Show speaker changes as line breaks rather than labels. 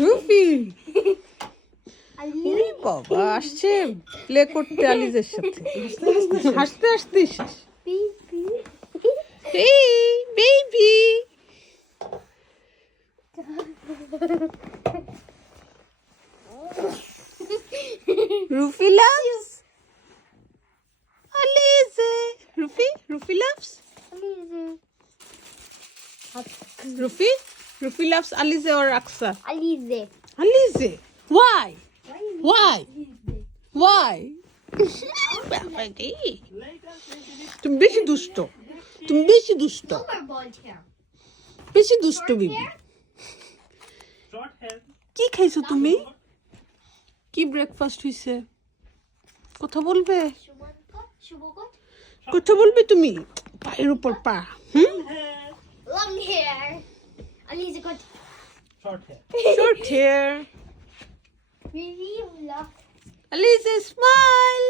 রুফি
Ali.
ওরে বাবা আসছে প্লে করতে আলিজের সাথে হাসতে হাসতে শেষ
Baby.
এই baby Rufi loves Alize Rufi Rufi loves
Alize.
Rufi Rufi loves Alize or Aqsa
Alize.
Alize why? Why? Why? তুমি বেশি দুষ্ট। তুমি বেশি দুষ্ট. বেশি দুষ্ট বিবি. কি খাইছো তুমি? কি ব্রেকফাস্ট হইছে? কথা বলবে. কথা বলবে তুমি? পায়ের উপর পা হুম?
hair.
Ali's got
short hair.
Short hair.
Really love.
Ali's smile.